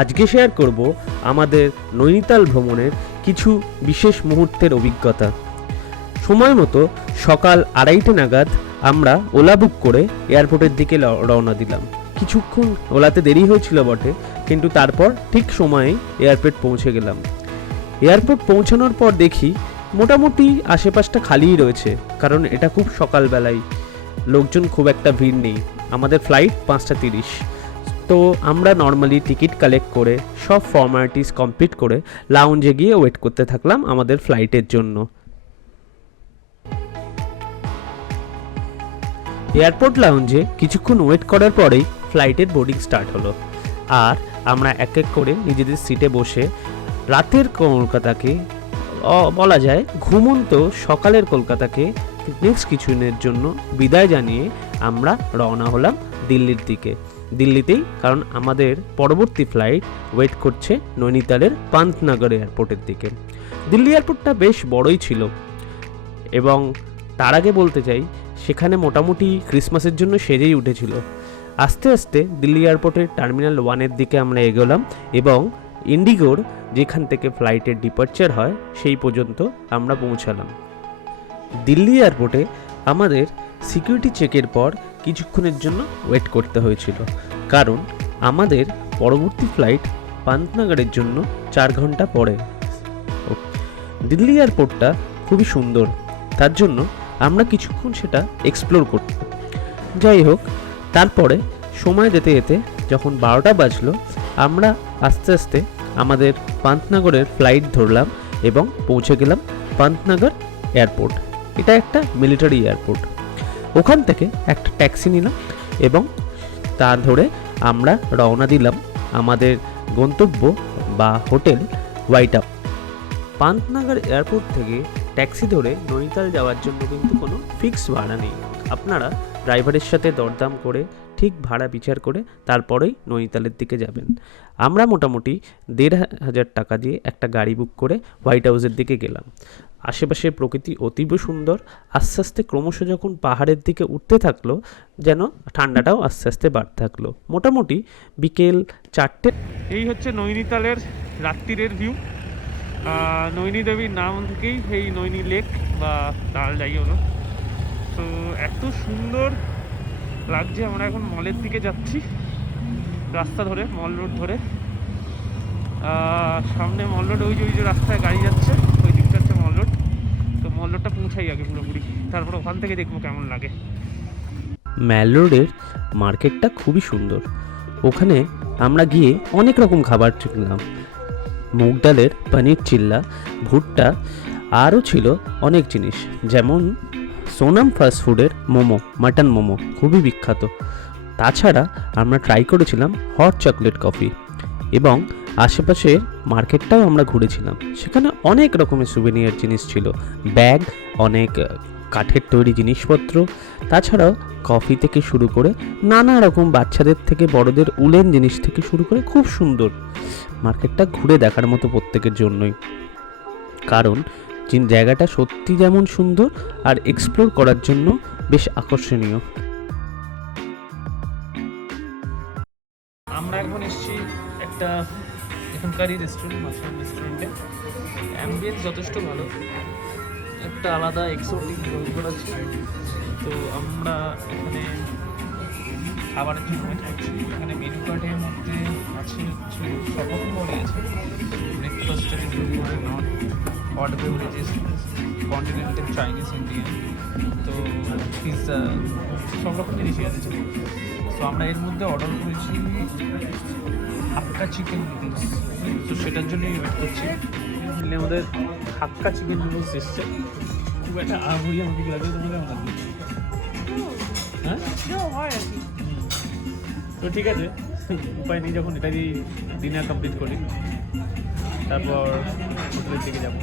আজকে শেয়ার করব আমাদের নৈনিতাল ভ্রমণের কিছু বিশেষ মুহূর্তের অভিজ্ঞতা। সময় মতো সকাল 2:30 নাগাদ আমরা ওলা বুক করে এয়ারপোর্টের দিকে রওনা দিলাম। কিছুক্ষণ ওলাতে দেরি হয়েছিল বটে, কিন্তু তারপর ঠিক সময়ে এয়ারপোর্ট পৌঁছে গেলাম। এয়ারপোর্ট পৌঁছানোর পর দেখি মোটামুটি আশেপাশটা খালিই রয়েছে, কারণ এটা খুব সকালবেলায়, লোকজন খুব একটা ভিড় নেই। আমাদের ফ্লাইট 5:30। তো আমরা নর্মালি টিকিট কালেক্ট করে সব ফর্মালিটিস কমপ্লিট করে লাউঞ্জে গিয়ে ওয়েট করতে থাকলাম আমাদের ফ্লাইটের জন্য। এয়ারপোর্ট লাউঞ্জে কিছুক্ষণ ওয়েট করার পরেই ফ্লাইটের বোর্ডিং স্টার্ট হলো, আর আমরা এক এক করে নিজেদের সিটে বসে রাতের কলকাতাকে, বলা যায় ঘুমন্ত সকালের কলকাতাকে নেক্সট কিছুদিনের জন্য বিদায় জানিয়ে আমরা রওনা হলাম দিল্লির দিকে। দিল্লিতেই, কারণ আমাদের পরবর্তী ফ্লাইট ওয়েট করছে নৈনিতালের পান্তনগর এয়ারপোর্টের দিকে। দিল্লি এয়ারপোর্টটা বেশ বড়ই ছিল, এবং তার আগে বলতে চাই সেখানে মোটামুটি ক্রিসমাসের জন্য সেজেই উঠেছিল। আস্তে আস্তে দিল্লি এয়ারপোর্টের টার্মিনাল 1-এর দিকে আমরা এগোলাম, এবং ইন্ডিগোর যেখান থেকে ফ্লাইটের ডিপার্চার হয় সেই পর্যন্ত আমরা পৌঁছালাম। দিল্লি এয়ারপোর্টে আমাদের সিকিউরিটি চেকের পর কিছুক্ষণের জন্য ওয়েট করতে হয়েছিল, কারণ আমাদের পরবর্তী ফ্লাইট পান্তনগরের জন্য 4 ঘন্টা পরে। দিল্লি এয়ারপোর্টটা খুবই সুন্দর, তার জন্য আমরা কিছুক্ষণ সেটা এক্সপ্লোর করতাম। যাই হোক, তারপরে সময় যেতে যেতে যখন 12টা বাজলো, আমরা আস্তে আস্তে আমাদের পান্তনগরের ফ্লাইট ধরলাম এবং পৌঁছে গেলাম পান্তনগর এয়ারপোর্ট। এটা একটা মিলিটারি এয়ারপোর্ট। ওখান থেকে একটা ট্যাক্সি নিলাম এবং তা ধরে আমরা রওনা দিলাম আমাদের গন্তব্য বা হোটেল হোয়াইট হাউস। পান্তনগর এয়ারপোর্ট থেকে ট্যাক্সি ধরে নৈনিতাল যাওয়ার জন্য কিন্তু কোনো ফিক্স ভাড়া নেই। আপনারা ড্রাইভারের সাথে দরদাম করে ঠিক ভাড়া বিচার করে তারপরেই নৈনিতালের দিকে যাবেন। আমরা মোটামুটি 1,500 টাকা দিয়ে একটা গাড়ি বুক করে হোয়াইট হাউসের দিকে গেলাম। আশেপাশের প্রকৃতি অতীব সুন্দর। আস্তে আস্তে ক্রমশ যখন পাহাড়ের দিকে উঠতে থাকলো, যেন ঠান্ডাটাও আস্তে আস্তে বাড়তে থাকলো। মোটামুটি বিকেল 4টে। এই হচ্ছে নৈনিতালের রাত্রিরের ভিউ। নৈনী দেবীর নাম থেকেই এই নৈনী লেক বা তাল যাই হলো। তো এত সুন্দর লাগছে। আমরা এখন মলের দিকে যাচ্ছি, রাস্তা ধরে, মল রোড ধরে। সামনে মল রোড, ওই যে রাস্তায় গাড়ি যাচ্ছে ওই দিকটা হচ্ছে মল রোড। তো মল রোডটা পৌঁছাই আগে পুরোপুরি, তারপর ওখান থেকে দেখবো কেমন লাগে। ম্যাল রোডের মার্কেটটা খুবই সুন্দর। ওখানে আমরা গিয়ে অনেক রকম খাবার কিনলাম। মুগ ডালের পনির চিল্লা, ভুট্টা, আরও ছিল অনেক জিনিস, যেমন সোনাম ফাস্টফুডের মোমো, মাটন মোমো খুবই বিখ্যাত। তাছাড়া আমরা ট্রাই করেছিলাম হট চকলেট কফি, এবং আশেপাশের মার্কেটটাও আমরা ঘুরেছিলাম। সেখানে অনেক রকমের সুভেনিয়ার জিনিস ছিল, ব্যাগ, অনেক কাঠের তৈরি জিনিসপত্র, তাছাড়াও কফি থেকে শুরু করে নানা রকম বাচ্চাদের থেকে বড়দের উলেন জিনিস থেকে শুরু করে খুব সুন্দর। মার্কেটটা ঘুরে দেখার মতো প্রত্যেকের জন্যই, কারণ জায়গাটা সত্যি যেমন সুন্দর আর এক্সপ্লোর করার জন্য বেশ আকর্ষণীয়। আমরা এখন এসেছি একটা এখানকারই রেস্টুরেন্ট, মাশরুম রেস্টুরেন্টে। অ্যাম্বিয়েন্স যথেষ্ট ভালো, একটা আলাদা এক্সোটিক রোল আছে। তো আমরা এখানে খাবারের জন্য খাচ্ছি। এখানে মেনু কার্ডের মধ্যে আছে হচ্ছে সকল মনে আছে, ব্রেকফাস্ট থেকে শুরু করে not hot beverages, continental, Chinese, Indian, তো পিৎজা, সব রকম জিনিসই আছে। তো আমরা এর মধ্যে অর্ডার করেছি হাক্কা চিকেন নুডলস। তো সেটার জন্যই ওয়েট করছি। আমাদের হাক্কা চিকেন নুডলস এসছে। খুব একটা আগুড়ি আমাকে লাগে, তোমাকে কেমন লাগবে? হ্যাঁ, তো ঠিক আছে, উপায় নেই, যখন এটাই ডিনার কমপ্লিট করি তারপর হোটেলের দিকে যাবো।